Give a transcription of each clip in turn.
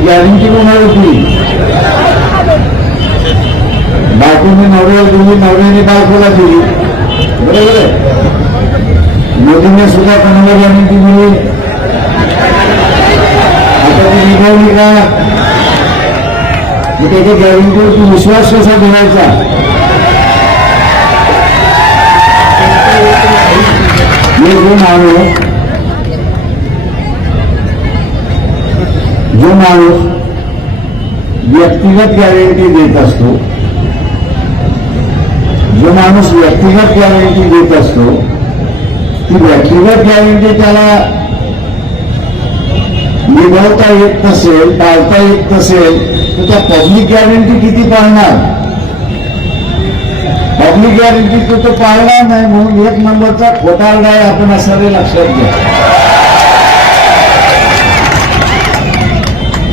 Guarantee होणार होती बायकोने नवऱ्याला दिली नवऱ्याने बायकोला दिली? बरोबर आहे. मोदीने सुद्धा कोणाला गॅरंटी दिली? आता ती निभावली का? त्याच्या गॅरंटीवर तू विश्वास कसा ठेवायचा? मी जो माणूस जो माणूस व्यक्तिगत गॅरंटी देत असतो. जो माणूस व्यक्तिगत गॅरंटी देत असतो ती व्यक्तिगत गॅरंटी त्याला निभावता येत नसेल पाळता येत नसेल तर त्या पब्लिक गॅरंटी किती पाळणार? पब्लिक गॅरंटी तो तो पाळणार नाही म्हणून एक नंबरचा खोटारडा आहे आपण असावे लक्षात घ्या.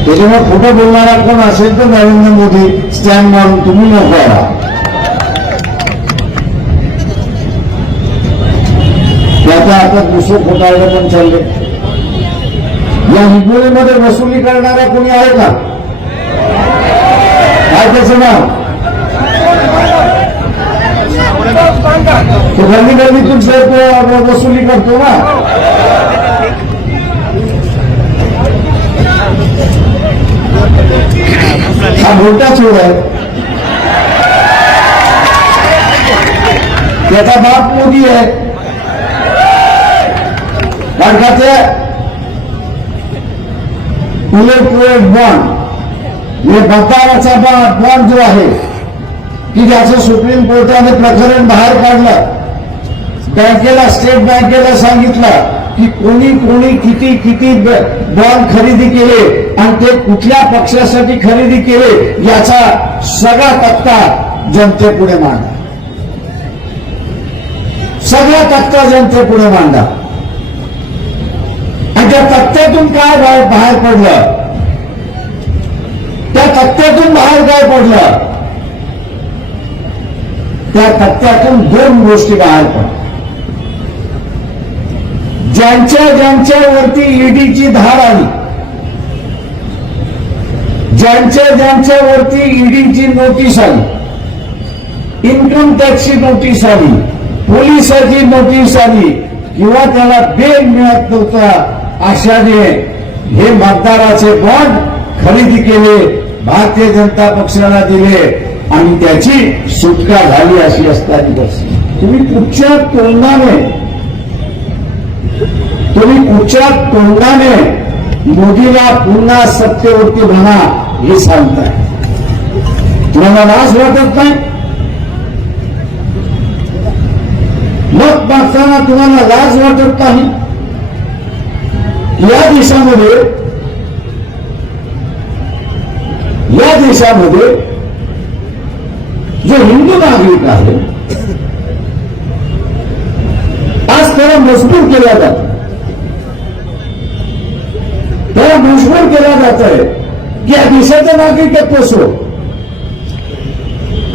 त्याच्यामुळे खोटं बोलणारा कोण असेल तर नरेंद्र मोदी. स्टँड मारून तुम्ही नको त्याचा आता दुसरं खोटारडं पण चालले या हिंगोलीमध्ये वसुली करणारा कोणी आहे का? काय त्याचं नाव? तो गल्ली वसुली करतो ना. हा मोठा चोर आहे. त्याचा बाप मोदी आहे. कारण का उलट पुलट बॉन्ड म्हणजे मतदाराचा बॉन्ड जो आहे की ज्याचं सुप्रीम कोर्टाने प्रकरण बाहेर काढलं. बँकेला स्टेट बँकेला सांगितलं की कोणी कोणी किती किती बॉन्ड खरेदी केले. आणि ते कुठल्या पक्षासाठी खरेदी केले याचा सगळा तक्ता जनतेपुढे मांडा. सगळा तक्ता जनतेपुढे मांडा. आणि त्या तक्त्यातून काय बाहेर पडलं? त्या तक्त्यातून बाहेर काय पडलं? त्या तक्त्यातून दोन गोष्टी बाहेर पडल्या. ज्यांच्या ज्यांच्यावरती ईडीची धार आली ज्यांच्या ज्यांच्या वरती ईडीची नोटीस आली इन्कम टॅक्सची नोटीस आली पोलिसाची नोटीस आली किंवा त्याला बेल मिळत नव्हता अशाने हे मतदाराचे बॉन्ड खरेदी केले भारतीय जनता पक्षाला दिले आणि त्याची सुटका झाली अशी असताना तुम्ही कुठच्या तोंडाने तुम्ही कुठच्या तोंडाने मोदीला पुन्हा सत्तेवरती म्हणा हे सांगताय. तुम्हाला लाज वाटत नाही? मत मागताना तुम्हाला लाज वाटत नाही? या देशामध्ये या देशामध्ये जो हिंदू नागरिक आहे आज त्याला मजबूर केला जातो. त्याला मजबूर केला जात आहे या देशाचं नागरिकत्व सोड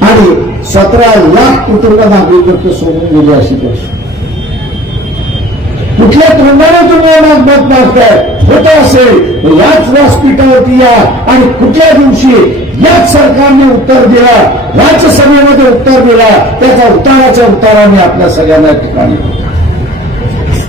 आणि सतरा लाख कुटुंब नागरिकत्व सोडून गेले अशी गोष्ट कुठल्या तोंडाने तुम्हाला मत मागताय? होत असेल याच व्यासपीठावरती या आणि कुठल्या दिवशी याच सरकारने उत्तर दिला राज्यसभेमध्ये उत्तर दिला त्याचा उत्तराच्या उत्तराने आपल्या सगळ्यांना ठिकाणी